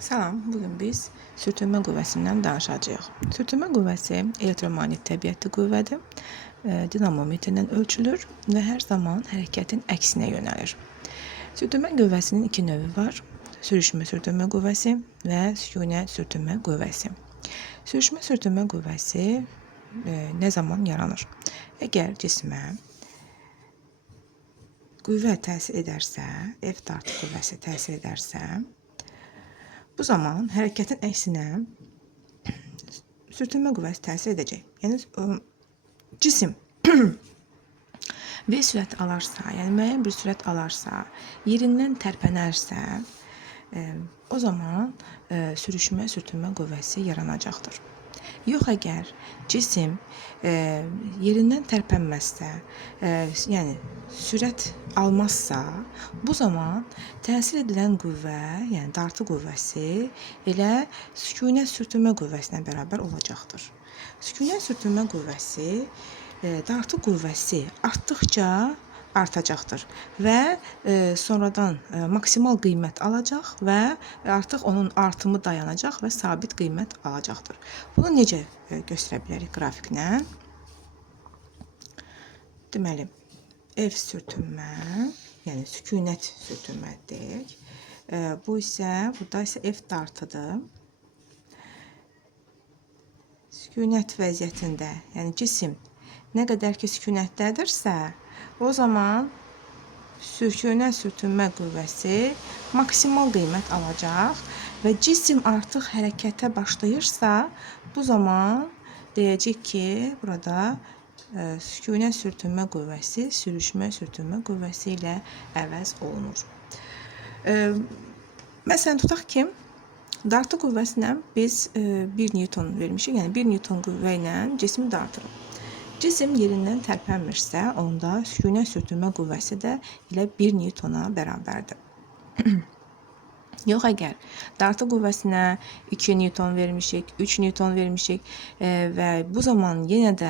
Salam, bugün biz sürtünmə qüvvəsindən danışacağıq. Sürtünmə qüvvəsi elektromaqnit təbiətli qüvvədir. Dinamometrdən ölçülür və hər zaman hərəkətin əksinə yönəlir. Sürtünmə qüvvəsinin iki növü var. Sürüşmə sürtünmə qüvvəsi və sükunə sürtünmə qüvvəsi. Sürüşmə sürtünmə qüvvəsi nə zaman yaranır? Əgər cismə qüvvə təsir edərsə, F dartı qüvvəsi təsir edərsə, bu zaman hərəkətin əksinə sürtünmə qüvvəsi təsir edəcək. Yəni cisim V sürət alarsa, yəni müəyyən bir sürət alarsa, yerindən tərpənərsə, o zaman sürüşmə sürtünmə qüvvəsi yaranacaqdır. Yox, əgər cisim yerindən tərpənməzsə, yəni sürət almazsa, bu zaman təsir edilən qüvvə, yəni dartı qüvvəsi elə sükunət sürtünmə qüvvəsinə bərabər olacaqdır. Sükunət sürtünmə qüvvəsi dartı qüvvəsi artdıqca artacaqdır və sonradan maksimal qiymət alacaq və artıq onun artımı dayanacaq və sabit qiymət alacaqdır. Bunu necə göstərə bilərik qrafiklə? Deməli, F sürtünmə, yəni sükunət sürtünmədir. Burada isə F dartıdır. Sükunət vəziyyətində, yəni cisim nə qədər ki sükunətdədirsə, o zaman sükunət sürtünmə qüvvəsi maksimal qiymət alacaq və cisim artıq hərəkətə başlayırsa, bu zaman deyəcək ki, burada sükunət sürtünmə qüvvəsi sürüşmə sürtünmə qüvvəsi ilə əvəz olunur. Məsələn, tutaq ki, dartı qüvvəsinə biz 1 Newton vermişik, yəni 1 Newton qüvvə ilə cismi dartırıq. Cisim yerindən tərpənmirsə, onda sükunət sürtünmə qüvvəsi də elə 1 Newtona bərabərdir. Yox, əgər dartı qüvvəsinə 2 Newton vermişik, 3 Newton vermişik və bu zaman yenə də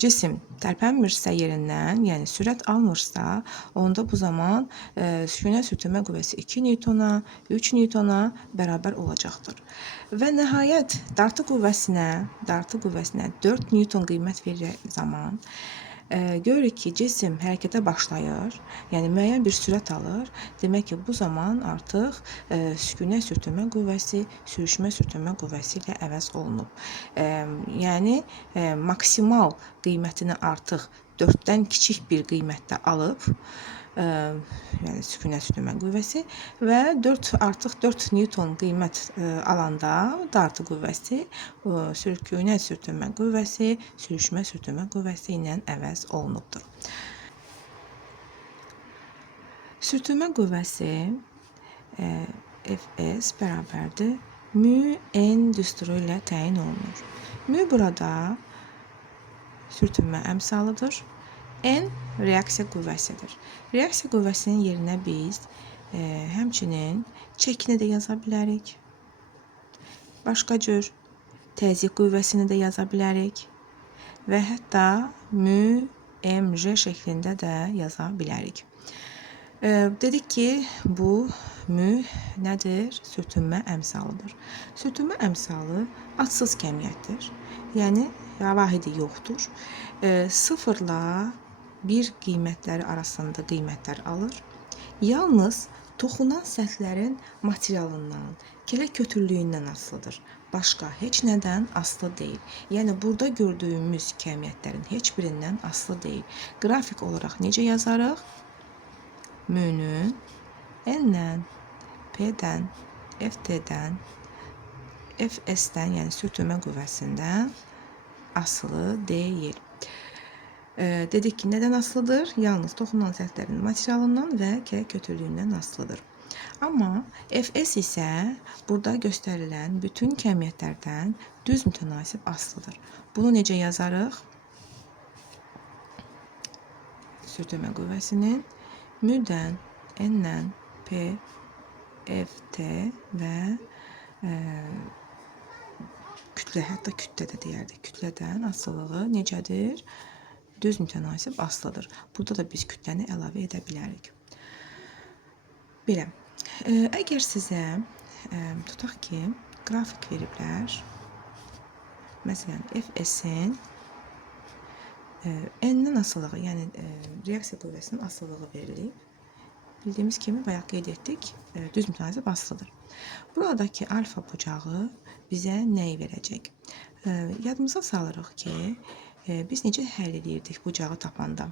cisim tərpənmirsə yerindən, yəni sürət almırsa, onda bu zaman sükunət sürtünmə qüvvəsi 2 Newtona, 3 Newtona bərabər olacaqdır. Və nəhayət dartı qüvvəsinə 4 Newton qiymət verdiyi zaman görürük ki, cisim hərəkətə başlayır, yəni müəyyən bir sürət alır. Demək ki, bu zaman artıq sükunət sürtünmə qüvvəsi sürüşmə sürtünmə qüvvəsi ilə əvəz olunub. Yəni maksimal qiymətini artıq 4-dən kiçik bir qiymətdə alıb, yəni sükunət sürtünmə qüvvəsi və artıq 4 Newton qiymət alanda dartı qüvvəsi sükunət sürtünmə qüvvəsi sürüşmə sürtünmə qüvvəsi ilə əvəz olunubdur. Sürtünmə qüvvəsi Fs bərabərdir μ n düsturu ilə təyin olunur. μ burada sürtünmə əmsalıdır. N reaksiya qüvvəsidir. Reaksiya qüvvəsinin yerinə biz həmçinin çəkini də yaza bilərik. Başqa cür təzyiq qüvvəsini də yaza bilərik və hətta μmj şəklində də yaza bilərik. Dedik ki, bu μ nədir? Sürtünmə əmsalıdır. Sürtünmə əmsalı adsız kəmiyyətdir. Yəni vahidi yoxdur. 0 ilə 1 qiymətləri arasında qiymətlər alır. Yalnız toxunan səthlərin materialından, kələ kötürlüyündən asılıdır. Başqa heç nədən asılı deyil. Yəni burada gördüyümüz kəmiyyətlərin heç birindən asılı deyil. Qrafik olaraq necə yazarıq? M-nün N-dən, P-dən, F-T-dən, F-S-dən, yəni sürtünmə qüvvəsindən asılı deyil. Dedik ki, nədən asılıdır? Yalnız toxunan səthlərin materialından və kələ kötürlüyündən asılıdır. Amma Fs isə burada göstərilən bütün kəmiyyətlərdən düz mütənasib asılıdır. Bunu necə yazarıq? Sürtünmə qüvvəsinin M-dən, N-dən, P, F, T və kütlə, hətta kütlə də deyərdik. Kütlədən asılılığı necədir? Düz mütənasib asılıdır. Burada da biz kütləni əlavə edə bilərik. Belə. Əgər sizə tutaq ki, qrafik veriblər. Məsələn, FS-in N-nin asılılığı, yəni reaksiya qüvvəsinin asılılığı verilib. Bildiyimiz kimi bayaq qeyd etdik, düz mütənasib asılıdır. Buradakı alfa bucağı bizə nəyi verəcək? Yadımıza salırıq ki, biz necə həll edirdik bucağı tapanda?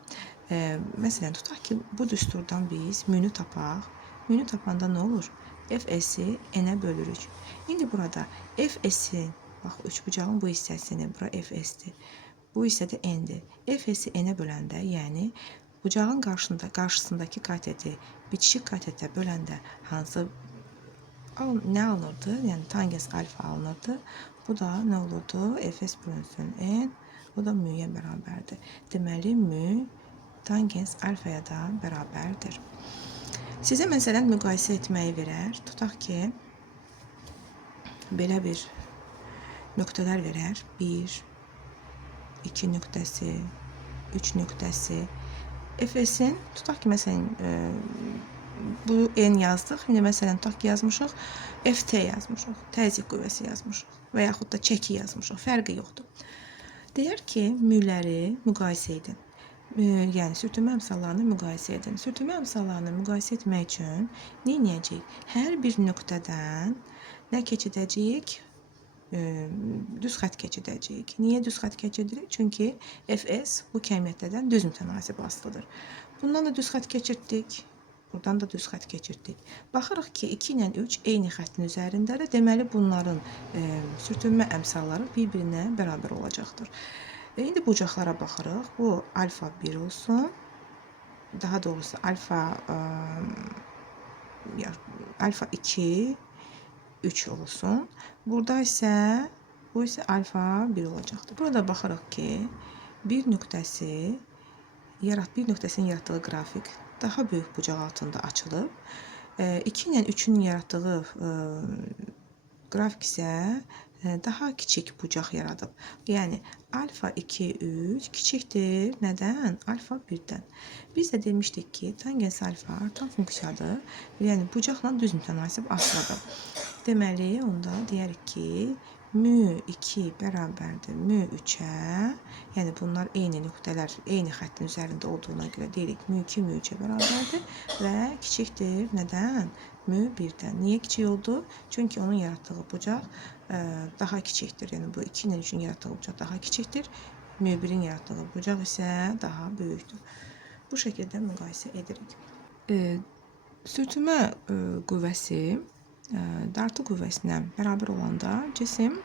Məsələn, tutaq ki, bu düsturdan biz münü tapaq. Münü tapanda nə olur? Fs-i n-ə bölürük. İndi burada Fs-in, bax, üçbucağın bu hissəsini, bura Fs-dir. Bu hissədə n-dir. Fs-i n-ə böləndə, yəni bucağın qarşısındakı kateti bitişik katete böləndə hansı nə alınırdı? Yəni tangens alfa alınırdı. Bu da nə olurdu? Fs bölünsün n, bu da müyə bərabərdir. Deməli, mü tangens alfaya da bərabərdir. Sizə məsələn müqayisə etməyi verər. Tutaq ki, belə bir nöqtələr verər. 1, 2 nöqtəsi, 3 nöqtəsi. Fs-in, tutaq ki, məsələn, bu n yazdıq. İndi məsələn, tutaq ki, yazmışıq. Ft yazmışıq. Təzyiq qüvvəsi yazmışıq. Və yaxud da çəki yazmışıq. Fərqi yoxdur. Deyər ki, müləri müqayisə edin. Yəni, sürtünmə əmsallarını müqayisə edin. Sürtünmə əmsallarını müqayisə etmək üçün nə edəcəyik? Hər bir nöqtədən nə keçidəcəyik? Düz xət keçidəcəyik. Niyə düz xət keçidirik? Çünki Fs bu kəmiyyətlərdən düz mütənasib asılıdır. Bundan da düz xət keçirtdik. Buradan da düz xət keçirtdik. Baxırıq ki, 2 ilə 3 eyni xəttin üzərindədir. Deməli, bunların sürtünmə əmsalları bir-birinə bərabər olacaqdır. İndi bucaqlara baxırıq. Bu alfa 1 olsun. Daha doğrusu alfa 2, 3 olsun. Burada isə bu isə alfa 1 olacaqdır. Burada baxırıq ki, bir nöqtəsinin yaratdığı qrafik daha böyük bucaq altında açılıb. 2 ilə 3-ün yaratdığı qrafik isə daha kiçik bucaq yaradıb. Yəni, alfa 2, 3 kiçikdir. Nədən? Alfa 1-dən. Biz də demişdik ki, tangens alfa artan funksiyadır. Yəni, bucaqla düz mütənasib asılıdır. Deməli, onda deyərik ki, mü 2 bərabərdir mü 3-ə. Yəni, bunlar eyni nöqtələr, eyni xəttin üzərində olduğuna görə deyirik, mü 2 mü 3-ə bərabərdir və kiçikdir. Nədən? Mü 1-dən. Niyə kiçik oldu? Çünki onun yaratdığı bucaq daha kiçikdir. Yəni, bu 2 ilə 3-ün yaratdığı bucaq daha kiçikdir. Mü 1-in yaratdığı bucaq isə daha böyükdür. Bu şəkildə müqayisə edirik. Sürtünmə qüvvəsi dartı qüvvəsinə bərabər olanda cisim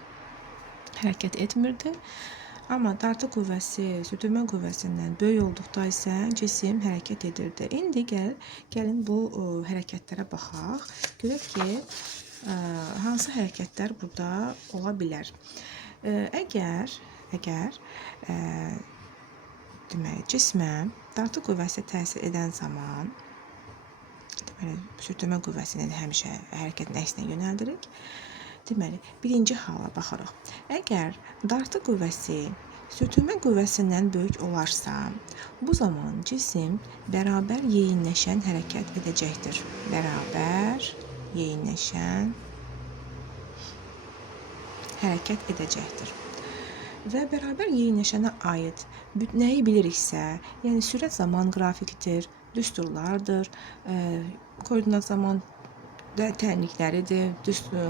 hərəkət etmirdi. Amma dartı qüvvəsi sürtünmə qüvvəsindən böyük olduqda isə cisim hərəkət edirdi. İndi gəlin bu hərəkətlərə baxaq. Görək ki, hansı hərəkətlər burada ola bilər. Əgər deməli, cismə dartı qüvvəsi təsir edən zaman sürtünmə qüvvəsini həmişə hərəkətin əksinə yönəldirik. Deməli, birinci hala baxırıq. Əgər dartı qüvvəsi sürtünmə qüvvəsindən böyük olarsa, bu zaman cisim bərabər yeyinləşən hərəkət edəcəkdir. Bərabər yeyinləşən hərəkət edəcəkdir. Və bərabər yeyinləşənə aid nəyi biliriksə, yəni sürət zaman qrafikidir, düsturlardır, koordinat zaman tənlikləridir,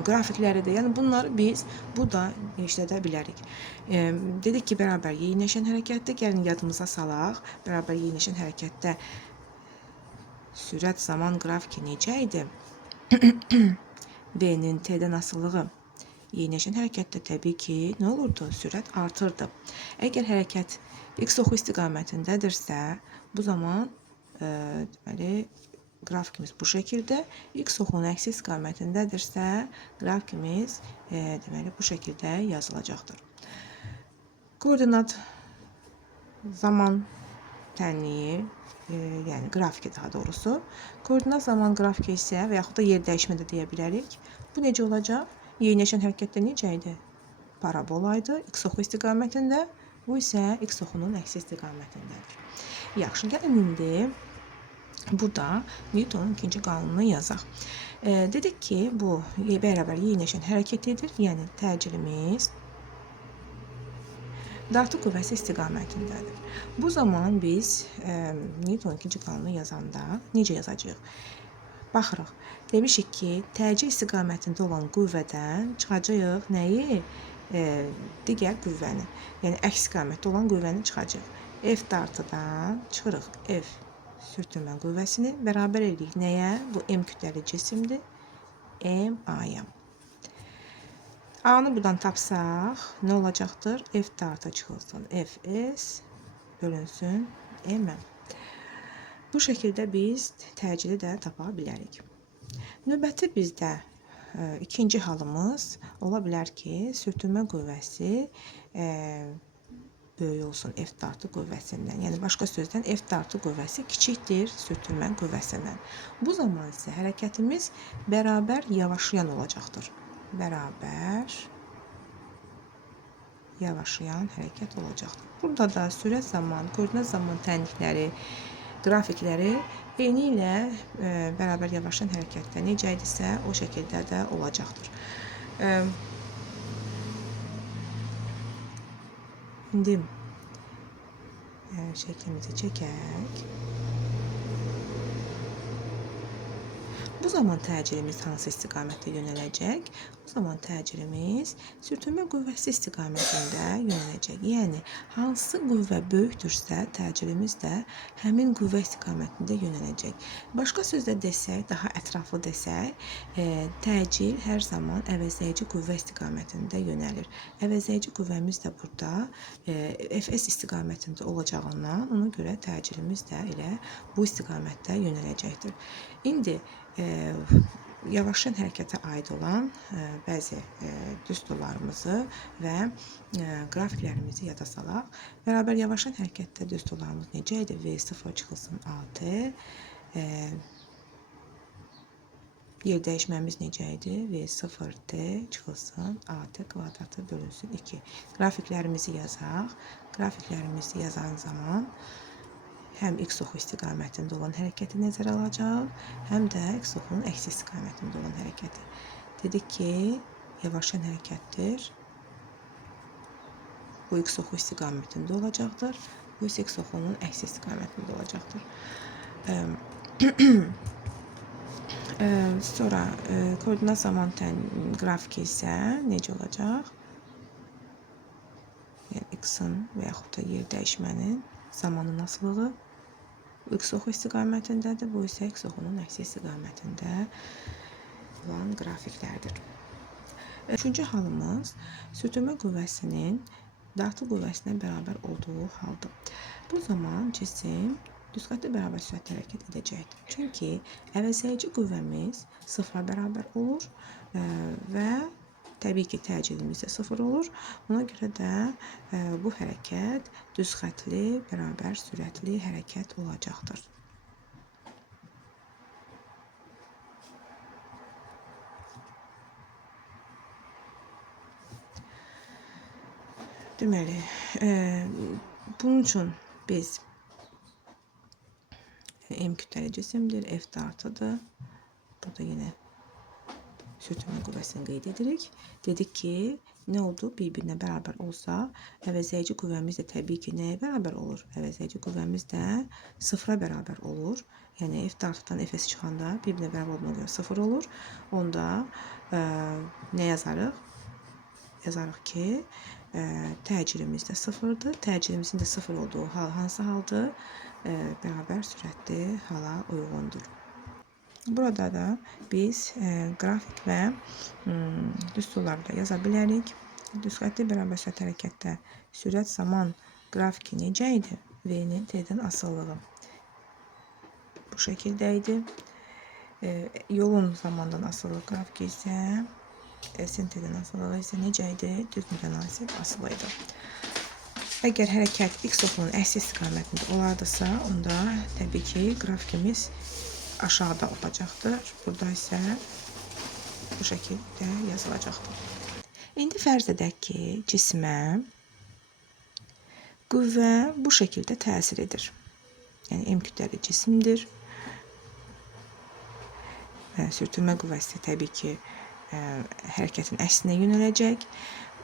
qrafikləridir. Yəni, bunları biz burada işlədə bilərik. Dedik ki, bərabər yeyinləşən hərəkətdə, gəlin yadımıza salaq. Bərabər yeyinləşən hərəkətdə sürət zaman qrafiki necə idi? V-nin T-dən asılılığı. Yeyinləşən hərəkətdə təbii ki, nə olurdu? Sürət artırdı. Əgər hərəkət x oxu istiqamətindədirsə, bu zaman deməli, qrafikimiz bu şəkildə, x oxunun əksi istiqamətindədirsə, qrafikimiz deməli, bu şəkildə yazılacaqdır. Koordinat zaman tənliyi, yəni qrafiki daha doğrusu. Koordinat zaman qrafiki isə və yaxud da yer dəyişmə də deyə bilərik. Bu necə olacaq? Yeyinləşən hərəkətdə necə idi? Parabolaydı, x oxu istiqamətində, bu isə x oxunun əksi istiqamətindədir. Yaxşı, gəlin indi Burada Newtonun ikinci qanununu yazaq. Dedik ki, bu bərabər yeniləşən hərəkət edir, yəni təcilimiz dartı qüvvəsi istiqamətindədir. Bu zaman biz Newtonun ikinci qanununu yazanda necə yazacağıq? Baxırıq. Demişik ki, təcil istiqamətində olan qüvvədən çıxacağıq nəyi? Digər qüvvəni. Yəni əks istiqamətdə olan qüvvəni çıxacağıq. F dartıdan çıxırıq. F sürtünmə qüvvəsini bərabər edirik nəyə? Bu M kütləli cisimdir. M A-ya. A-nı buradan tapsaq nə olacaqdır? F dartı çıxılsın. Fs bölünsün M. Bu şəkildə biz təcili də tapa bilərik. Növbəti bizdə ikinci halımız ola bilər ki, sürtünmə qüvvəsi böyük olsun F dartı qüvvəsindən. Yəni başqa sözlə F dartı qüvvəsi kiçikdir sürtünmə qüvvəsindən. Bu zaman isə hərəkətimiz bərabər yavaşlayan olacaqdır. Bərabər yavaşlayan hərəkət olacaqdır. Burada da sürət zaman, koordinat zaman tənlikləri, qrafikləri eyni ilə bərabər yavaşlayan hərəkətdə necə idisə, o şəkildə də olacaqdır. İndi şəklimizi çəkək. Bu zaman təcilimiz hansı istiqamətdə yönələcək? Bu zaman təcilimiz sürtünmə qüvvəsi istiqamətində yönələcək. Yəni, hansı qüvvə böyükdürsə, təcilimiz də həmin qüvvə istiqamətində yönələcək. Başqa sözlə desək, daha ətraflı desək, təcil hər zaman əvəzləyici qüvvə istiqamətində yönəlir. Əvəzləyici qüvvəmiz də burada Fs istiqamətində olacağından, ona görə təcilimiz də elə bu istiqamətdə yönələcəkdir. İndi yavaşlayan hərəkətə aid olan bəzi düsturlarımızı və qrafiklərimizi yada salaq. Bərabər yavaşlayan hərəkətdə düsturlarımız necə idi? V0 çıxılsın AT. Yer dəyişməmiz necə idi? V0T çıxılsın AT kvadratı bölünsün 2. Qrafiklərimizi yazaq. Qrafiklərimizi yazan zaman həm x oxu istiqamətində olan hərəkəti nəzərə alacaq, həm də x oxunun əksi istiqamətində olan hərəkəti. Dedik ki, yavaşlayan hərəkətdir. Bu x oxu istiqamətində olacaqdır. Bu isə x oxunun əksi istiqamətində olacaqdır. Sonra koordinat zaman qrafiki isə necə olacaq? Yəni x-in və yaxud da yer dəyişmənin zamanın asılılığı x oxu istiqamətindədir. Bu isə x oxunun əksi istiqamətində olan qrafiklərdir. Üçüncü halımız sürtünmə qüvvəsinin dartı qüvvəsinə bərabər olduğu haldır. Bu zaman cisim düzxətli bərabər sürətlə hərəkət edəcəkdir. Çünki əvəzləyici qüvvəmiz sıfıra bərabər olur və təbii ki, təcilimiz də 0 olur. Ona görə də bu hərəkət düzxətli, bərabər sürətli hərəkət olacaqdır. Deməli, bunun üçün biz M kütləli cisimdir, F dartıdır. Burada yenə sürtünmə qüvvəsini qeyd edirik. Dedik ki, nə oldu? Bir-birinə bərabər olsa, əvəzləyici qüvvəmiz də təbii ki, nəyə bərabər olur? Əvəzləyici qüvvəmiz də 0-a bərabər olur. Yəni, F dartıdan Fs çıxanda bir-birinə bərabər olduğuna görə 0 olur. Onda nə yazarıq? Yazarıq ki, təcilimiz də 0-dır. Təcilimizin də 0 olduğu hal hansı haldır? Bərabər sürətli hala uyğundur. Burada da biz qrafik və düsturları da yaza bilərik. Düzxətli bərabər sürət hərəkətdə sürət zaman qrafiki necə idi? V-nin T-dən asılılığı bu şəkildə idi. Yolun zamandan asılı qrafiki isə S-in T-dən asılılığı isə necə idi? Düz mütənasib asılı idi. Əgər hərəkət x oxunun əksi istiqamətində olardısa, onda təbii ki, qrafikimiz aşağıda olacaqdır. Burada isə bu şəkildə yazılacaqdır. İndi fərz edək ki, cismə qüvvə bu şəkildə təsir edir. Yəni, M kütləli cisimdir. sürtünmə qüvvəsi təbii ki, hərəkətin əksinə yönələcək.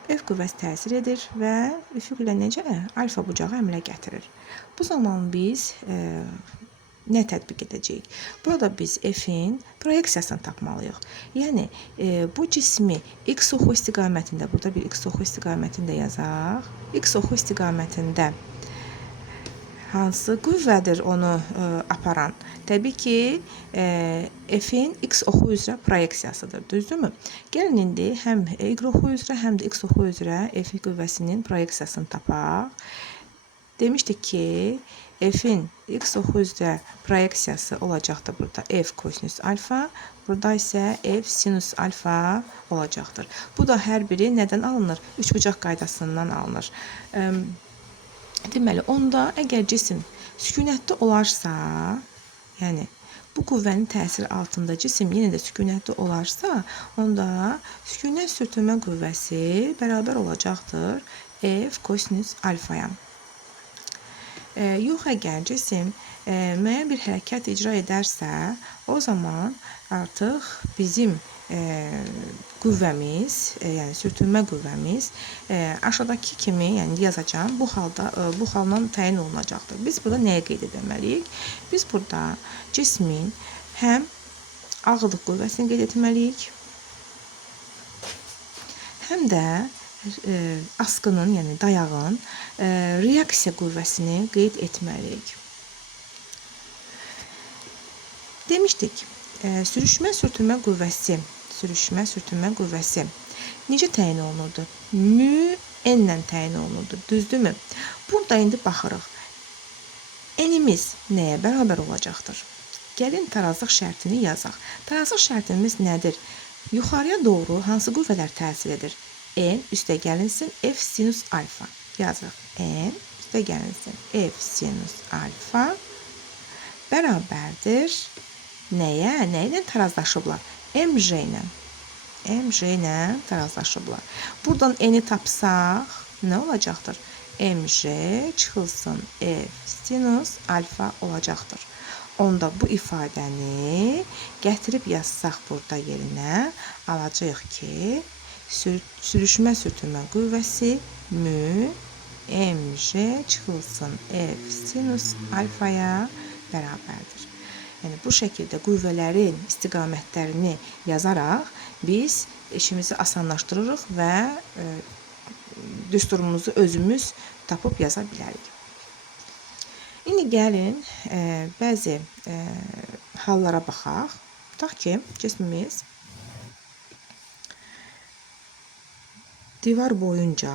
F qüvvəsi təsir edir və üfüqlə necə? Alfa bucağı əmələ gətirir. Bu zaman biz nə tətbiq edəcəyik? Burada biz F-in proyeksiyasını tapmalıyıq. Yəni, bu cismi x oxu istiqamətində, burada bir x oxu istiqamətində yazaq. X oxu istiqamətində hansı qüvvədir onu aparan? Təbii ki, F-in x oxu üzrə proyeksiyasıdır, düzdürmü? Gəlin indi həm y oxu üzrə, həm də x oxu üzrə F qüvvəsinin proyeksiyasını tapaq. Demişdik ki, F-in x oxu üzrə proyeksiyası olacaqdır burada F kosinüs alfa, burada isə F sinus alfa olacaqdır. Bu da hər biri nədən alınır? Üçbucaq qaydasından alınır. Deməli, onda əgər cisim sükunətli olarsa, yəni bu qüvvənin təsiri altında cisim yenə də sükunətli olarsa, onda sükunət sürtünmə qüvvəsi bərabər olacaqdır F kosinüs alfaya. Yox, əgər cisim müəyyən bir hərəkət icra edərsə, o zaman artıq bizim qüvvəmiz, yəni sürtünmə qüvvəmiz aşağıdakı kimi, yəni yazacağım, bu xalla təyin olunacaqdır. Biz burada nəyə qeyd etməliyik? Biz burada cismin həm ağırlıq qüvvəsini qeyd etməliyik, həm də askının, yəni dayağın reaksiya qüvvəsini qeyd etməliyik. Demişdik, sürüşmə sürtünmə qüvvəsi necə təyin olunurdu? N-lə təyin olunurdu, düzdürmü? Burada indi baxırıq. N-imiz nəyə bərabər olacaqdır? Gəlin tarazlıq şərtini yazaq. Tarazlıq şərtimiz nədir? Yuxarıya doğru hansı qüvvələr təsir edir? N üstə gəlinsin F sinus alfa. Yazıq. N üstə gəlinsin F sinus alfa bərabərdir. Nəyə? Nə ilə tarazlaşıblar? MJ ilə. MJ ilə tarazlaşıblar. Buradan N-i tapsaq nə olacaqdır? MJ çıxılsın F sinus alfa olacaqdır. Onda bu ifadəni gətirib yazsaq burada yerinə alacağıq ki, sürüşmə sürtünmə qüvvəsi mü mj çıxılsın f sinus alfaya bərabərdir. Yəni bu şəkildə qüvvələrin istiqamətlərini yazaraq biz işimizi asanlaşdırırıq və düsturumuzu özümüz tapıb yaza bilərik. İndi gəlin bəzi hallara baxaq. Tutaq ki, cismimiz divar boyunca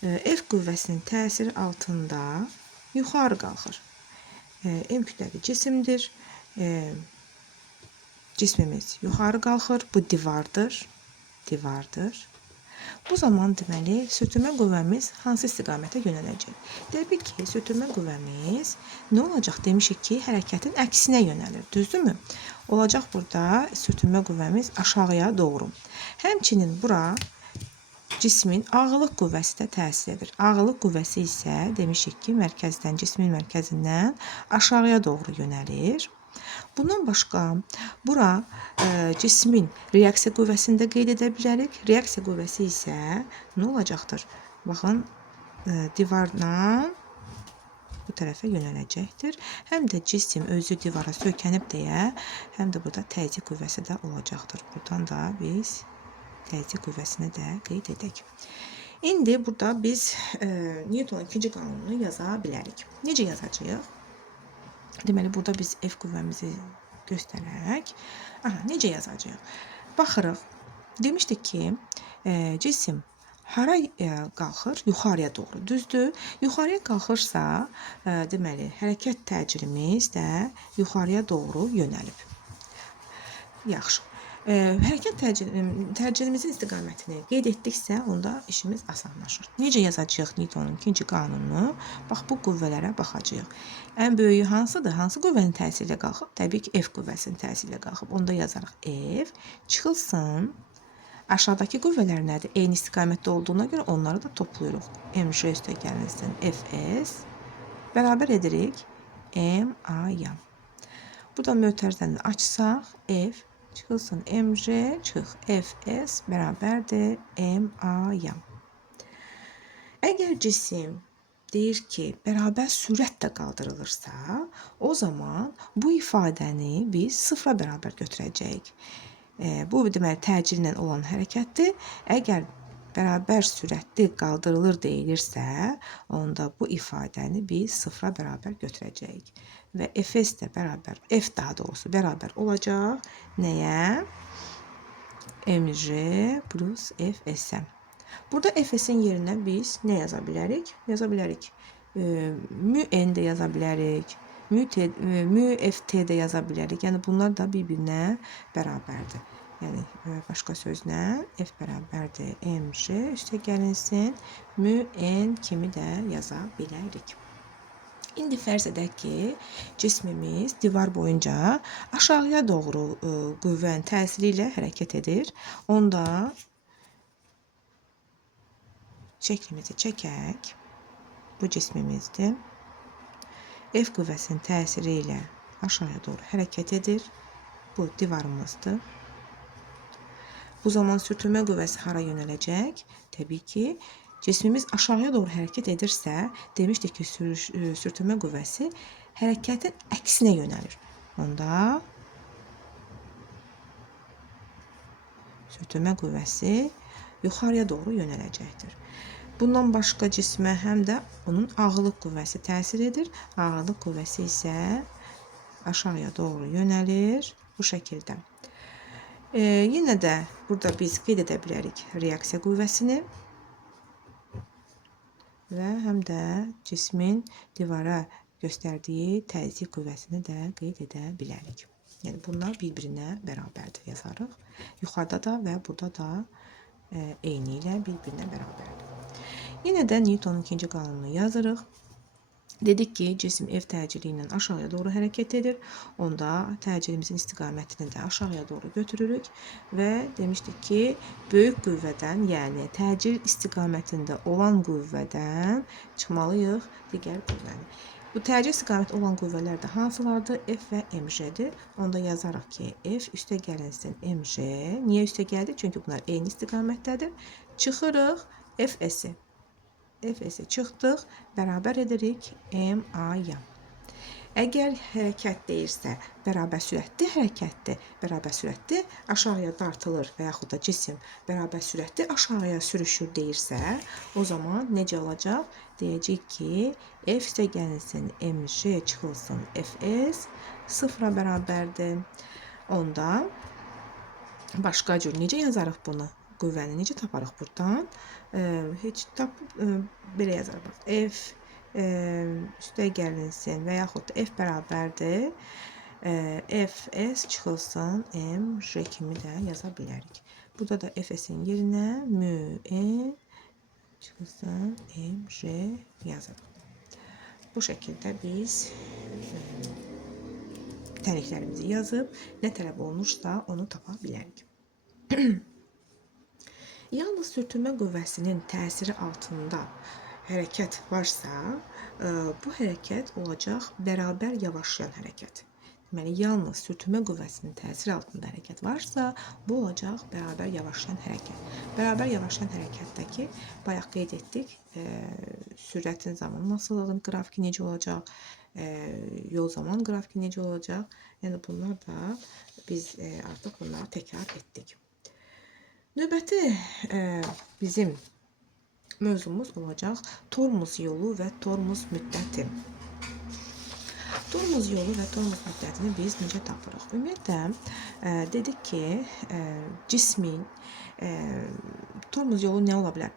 F qüvvəsinin təsiri altında yuxarı qalxır. M kütləli cisimdir. Cismimiz yuxarı qalxır. Bu divardır. Bu zaman deməli sürtünmə qüvvəmiz hansı istiqamətə yönələcək? Təbii ki, sürtünmə qüvvəmiz nə olacaq? Demişik ki, hərəkətin əksinə yönəlir. Düzdürmü? Olacaq burada sürtünmə qüvvəmiz aşağıya doğru. Həmçinin bura cismin ağırlıq qüvvəsi də təsir edir. Ağırlıq qüvvəsi isə demişik ki, cismin mərkəzindən aşağıya doğru yönəlir. Bundan başqa, bura cismin reaksiya qüvvəsini də qeyd edə bilərik. Reaksiya qüvvəsi isə nə olacaqdır? Baxın, divardan bu tərəfə yönələcəkdir. Həm də cisim özü divara söykənib deyə, həm də burada təzyiq qüvvəsi də olacaqdır. Buradan da biz təzyiq qüvvəsini də qeyd edək. İndi burada biz Newtonun ikinci qanununu yaza bilərik. Necə yazacağıq? Deməli, burada biz F qüvvəmizi göstərək. Necə yazacağıq? Baxırıq. Demişdik ki, cisim hara qalxır? Yuxarıya doğru. Düzdür? Yuxarıya qalxırsa, deməli, hərəkət təcrimiz də yuxarıya doğru yönəlib. Yaxşı. Hərəkət təcrimimizin istiqamətini qeyd etdiksə, onda işimiz asanlaşır. Necə yazacağıq Newtonun ikinci qanununu? Bax, bu qüvvələrə baxacağıq. Ən böyüyü hansıdır? Hansı qüvvənin təsiri ilə qalxıb? Təbii ki, F qüvvəsinin təsiri ilə qalxıb. Onda yazarıq F çıxılsın. Aşağıdakı qüvvələr nədir? Eyni istiqamətdə olduğuna görə onları da toplayırıq. MJ üstə gəlinsin Fs bərabər edirik MA-ya. Burada mötərizəni açsaq, F çıxılsın mj çıx fs bərabərdir ma-ya. Əgər cisim deyir ki, bərabər sürətlə qaldırılırsa, o zaman bu ifadəni biz sıfıra bərabər götürəcəyik. Bu deməli təcillə olan hərəkətdir. Əgər bərabər sürətli qaldırılır deyilirsə, onda bu ifadəni biz sıfıra bərabər götürəcəyik. Və fs də bərabər, f daha doğrusu bərabər olacaq nəyə? mj plus fs-ə. Burada fs-in yerinə biz nə yaza bilərik? Yaza bilərik. Mü-n də yaza bilərik. Mü-ft də yaza bilərik. Yəni bunlar da bir-birinə bərabərdir. Yəni başqa sözlə f bərabərdir mj üstə gəlinsin mü-n kimi də yaza bilərik. İndi fərz edək ki, cismimiz divar boyunca aşağıya doğru qüvvənin təsiri ilə hərəkət edir. Onda şəklimizi çəkək. Bu cismimizdir. F qüvvəsinin təsiri ilə aşağıya doğru hərəkət edir. Bu divarımızdır. Bu zaman sürtünmə qüvvəsi hara yönələcək? Təbii ki, cismimiz aşağıya doğru hərəkət edirsə, demişdik ki, sürtünmə qüvvəsi hərəkətin əksinə yönəlir. Onda sürtünmə qüvvəsi yuxarıya doğru yönələcəkdir. Bundan başqa cismə həm də onun ağırlıq qüvvəsi təsir edir. Ağırlıq qüvvəsi isə aşağıya doğru yönəlir bu şəkildə. Yenə də burada biz qeyd edə bilərik reaksiya qüvvəsini və həm də cismin divara göstərdiyi təzyiq qüvvəsini də qeyd edə bilərik. Yəni bunlar bir-birinə bərabərdir yazarıq. Yuxarıda da və burada da eyni ilə bir-birinə bərabərdir. Yenə də Newtonun ikinci qanununu yazırıq. Dedik ki, cisim F təcili ilə aşağıya doğru hərəkət edir. Onda təcilimizin istiqamətini də aşağıya doğru götürürük və demişdik ki, böyük qüvvədən, yəni təcil istiqamətində olan qüvvədən çıxmalıyıq digər qüvvəni. Bu təcil istiqaməti olan qüvvələr də hansılardır? F və mj-dir. Onda yazarıq ki, F üstə gəlinsin mj. Niyə üstə gəldi? Çünki bunlar eyni istiqamətdədir. Çıxırıq fs-i. Fs-i çıxdıq, bərabər edirik ma-ya. Əgər hərəkət deyirsə, bərabər sürətli hərəkətdir, bərabər sürətli aşağıya dartılır və yaxud da cisim bərabər sürətli aşağıya sürüşür deyirsə, o zaman necə olacaq? Deyəcək ki, F üstə gəlinsin mj çıxılsın fs sıfıra bərabərdir. Onda başqa cür necə yazarıq bunu? Qüvvəni necə taparıq buradan? Heç belə yazarıq. F üstə gəlinsin və yaxud da F bərabərdir. Fs çıxılsın mj kimi də yaza bilərik. Burada da fs-in yerinə mü-n çıxılsın mj yazırıq. Bu şəkildə biz təriflərimizi yazıb nə tələb olunursa onu tapa bilərik. Yalnız sürtünmə qüvvəsinin təsiri altında hərəkət varsa, bu hərəkət olacaq bərabər yavaşlayan hərəkət. Deməli, yalnız sürtünmə qüvvəsinin təsiri altında hərəkət varsa, bu olacaq bərabər yavaşlayan hərəkət. Bərabər yavaşlayan hərəkətdəki, bayaq qeyd etdik, sürətin zaman nasıl qrafiki necə olacaq, yol zaman qrafiki necə olacaq. Yəni, bunlar da biz artıq bunları təkrar etdik. Növbəti bizim mövzumuz olacaq tormuz yolu və tormuz müddəti. Tormuz yolu və tormuz müddətini biz necə tapırıq? Ümumiyyətlə, dedik ki, cismin tormuz yolu nə ola bilər?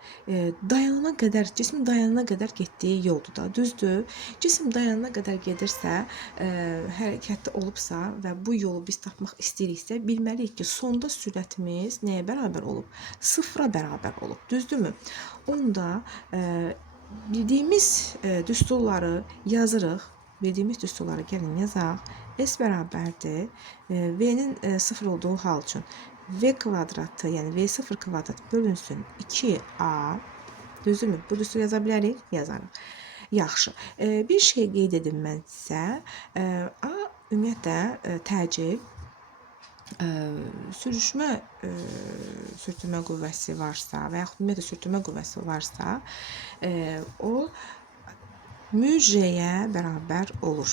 Cismin dayanana qədər getdiyi yoldur da, düzdür. Cisim dayanana qədər gedirsə, hərəkətdə olubsa və bu yolu biz tapmaq istəyiriksə, bilməliyik ki, sonda sürətimiz nəyə bərabər olub? Sıfıra bərabər olub, düzdürmü? Onda bildiyimiz düsturları yazırıq. Bildiyimiz düsturları gəlin yazaq. S bərabərdir. V-nin sıfır olduğu hal üçün V kvadratı, yəni V0 kvadrat bölünsün 2A. Düzdürmü? Bu düsturu yaza bilərik? Yazarıq. Yaxşı. Bir şey qeyd edim mən sizə. A ümumiyyətlə təcil sürüşmə sürtünmə qüvvəsi varsa və yaxud ümumiyyətlə sürtünmə qüvvəsi varsa, o müj-yə bərabər olur.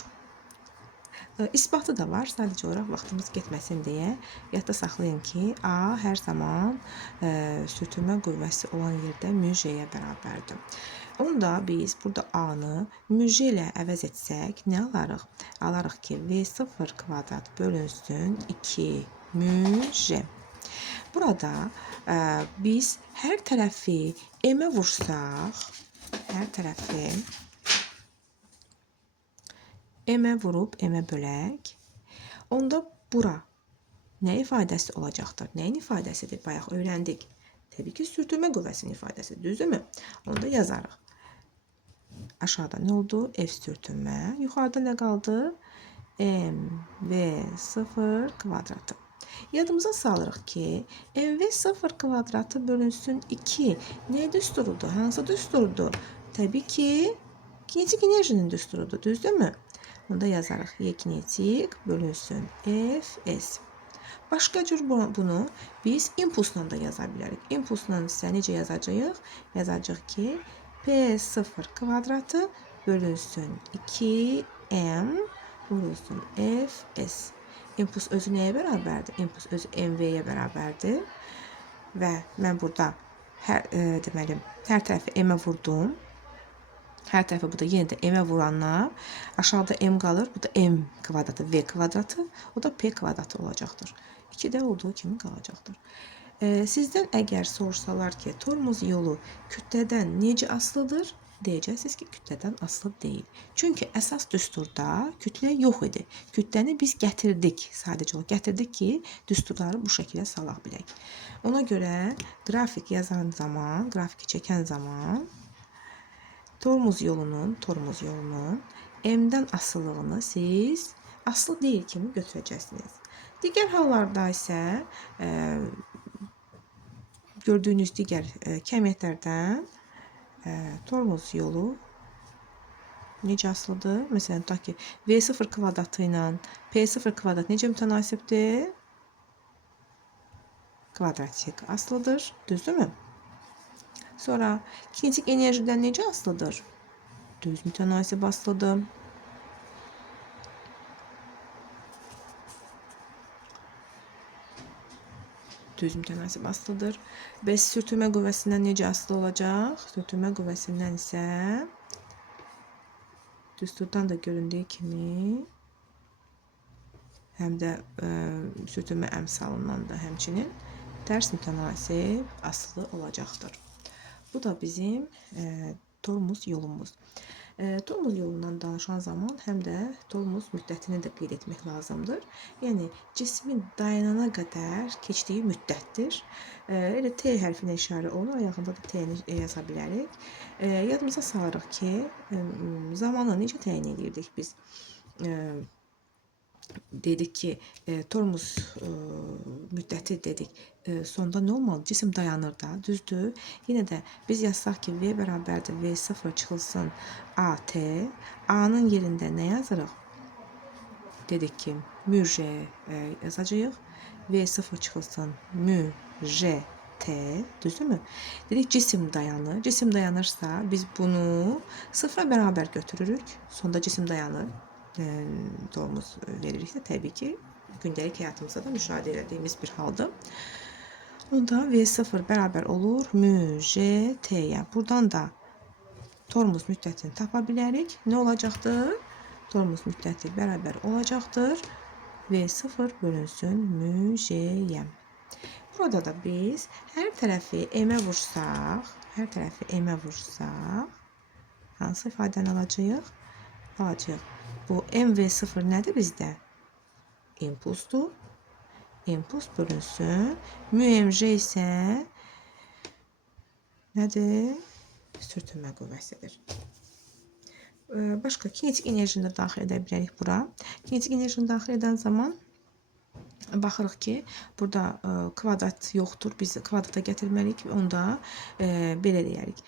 İsbatı da var, sadəcə olaraq vaxtımız getməsin deyə yadda saxlayın ki, A hər zaman sürtünmə qüvvəsi olan yerdə müj-yə bərabərdir. Onda biz burada A-nı müj ilə əvəz etsək, nə alarıq? Alarıq ki, V0 kvadrat bölünsün 2 müj. Burada biz hər tərəfi M-ə vursaq, hər tərəfi M-ə vurub M-ə bölək, onda bura nə ifadəsi olacaqdır? Nəyin ifadəsidir? Bayaq öyrəndik. Təbii ki, sürtünmə qüvvəsinin ifadəsi, düzdürmü? Onda yazarıq. Aşağıda nə oldu? F sürtünmə. Yuxarıda nə qaldı? MV0 kvadratı. Yadımıza salırıq ki, MV0 kvadratı bölünsün 2. Nə düsturudur? Hansı düsturdur? Təbii ki, kinetik enerjinin düsturudur, düzdürmü? Onda yazarıq Y kinetik bölünsün Fs. Başqa cür bunu biz impulsla da yaza bilərik. Impulsla isə necə yazacağıq? Yazacağıq ki, P0 kvadratı bölünsün 2M vurulsun Fs. İmpuls özü nəyə bərabərdir? İmpuls özü MV-yə bərabərdir. Və mən burada hər tərəfi M-ə vurdum. Hər tərəfi burada yenə də M-ə vuranlar aşağıda M qalır. Bu da M kvadratı, V kvadratı. O da P kvadratı olacaqdır. 2-də olduğu kimi qalacaqdır. Sizdən əgər soruşsalar ki, tormuz yolu kütlədən necə asılıdır? Deyəcəksiniz ki, kütlədən asılı deyil. Çünki əsas düsturda kütlə yox idi. Kütləni biz gətirdik, sadəcə olaraq gətirdik ki, düsturları bu şəkildə salaq bilək. Ona görə qrafik yazan zaman, qrafiki çəkən zaman tormuz yolunun M-dən asılılığını siz asılı deyil kimi götürəcəksiniz. Digər hallarda isə gördüyünüz digər kəmiyyətlərdən tormuz yolu necə asılıdır? Məsələn, tutaq ki, V0 kvadratı ilə P0 kvadrat necə mütənasibdir? Kvadratik asılıdır, düzdürmü? Sonra kinetik enerjidən necə asılıdır? Düz mütənasib asılıdır. Düz mütənasib asılıdır. Bəs sürtünmə qüvvəsindən necə asılı olacaq? Sürtünmə qüvvəsindən isə düsturdan da göründüyü kimi həm də sürtünmə əmsalından da həmçinin tərs mütənasib asılı olacaqdır. Bu da bizim tormuz yolumuz. Tormuz yolundan danışan zaman həm də tormuz müddətini də qeyd etmək lazımdır. Yəni, cismin dayanana qədər keçdiyi müddətdir. Elə T hərfinə işarə olunur, ayağında da T-ni yaza bilərik. Yadımıza salırıq ki, zamanı necə təyin edirdik biz? Dedik ki, tormuz müddəti dedik. Sonda nə olmalı? Cisim dayanır da, düzdür. Yenə də biz yazsaq ki, V bərabərdir V0 çıxılsın AT. A-nın yerində nə yazırıq? Dedik ki, müj yazacağıq. V0 çıxılsın müj-T, düzdürmü? Dedik, cisim dayanır. Cisim dayanırsa, biz bunu sıfıra bərabər götürürük. Sonda cisim dayanır. Tormuz veririksə, təbii ki, gündəlik həyatımızda da müşahidə edildiyimiz bir haldır. Onda V0 bərabər olur müj-T-yə. Buradan da tormuz müddətini tapa bilərik. Nə olacaqdır? Tormuz müddəti bərabər olacaqdır. V0 bölünsün müj-yə. Burada da biz hər tərəfi M-ə vursaq, hansı ifadəni alacağıq? Alacağıq. Bu MV0 nədir bizdə? İmpulsdur. İmpuls bölünsün. Mümj isə nədir? Sürtünmə qüvvəsidir. Başqa kinetik enerjini də daxil edə bilərik bura. Kinetik enerjini daxil edən zaman baxırıq ki, burada kvadrat yoxdur. Biz kvadrata gətirməliyik. Onda belə deyərik.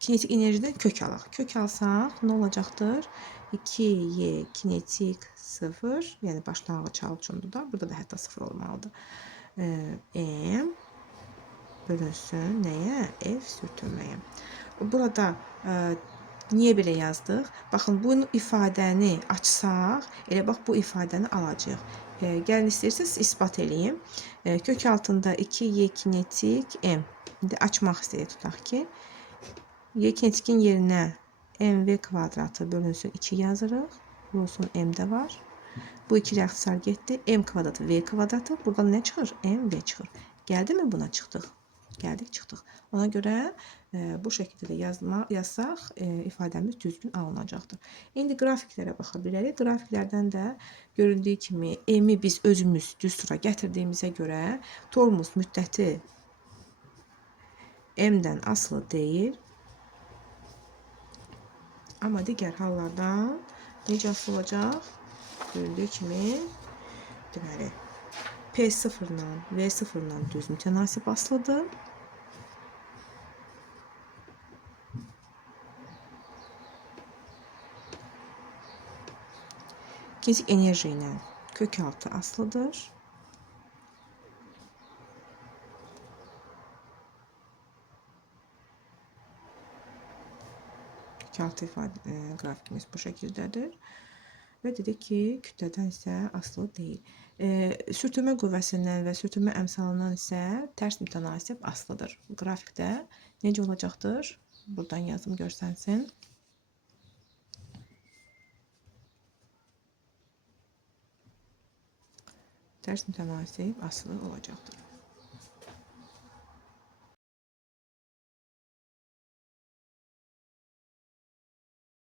Kinetik enerjidən kök alaq. Kök alsaq nə olacaqdır? 2y kinetik 0, yəni başlanğıc çal üçündür da. Burada da hətta 0 olmalıdır. M bölünsün nəyə? F sürtünməyə. Burada niyə belə yazdıq? Baxın, bu ifadəni açsaq, elə bax bu ifadəni alacağıq. Gəlin istəyirsiniz isbat eləyim. Kök altında 2y kinetik m. İndi açmaq istəyək, tutaq ki, y kinetikin yerinə mv kvadratı bölünsün 2 yazırıq. Vurulsun m də var. Bu 2 ixtisar getdi. M kvadratı v kvadratı. Buradan nə çıxır? mv çıxır. Gəldi mi buna çıxdıq? Gəldik, çıxdıq. Ona görə bu şəkildə də yazsaq ifadəmiz düzgün alınacaqdır. İndi qrafiklərə baxa bilərik. Qrafiklərdən də görüldüyü kimi m-i biz özümüz düz tura gətirdiyimizə görə tormuz müddəti m-dən asılı deyil. Amma digər hallardan necə asılı olacaq? Görüldüyü kimi deməli P0 ilə V0 ilə düz mütənasib asılıdır. Kinetik enerji ilə kök altı asılıdır. Kök altı qrafikimiz bu şəkildədir. Və dedik ki, kütlədən isə asılı deyil. Sürtünmə qüvvəsindən və sürtünmə əmsalından isə tərs mütənasib asılıdır. Qrafikdə necə olacaqdır? Buradan yazım görsənsin. Tərs mütənasib asılı olacaqdır.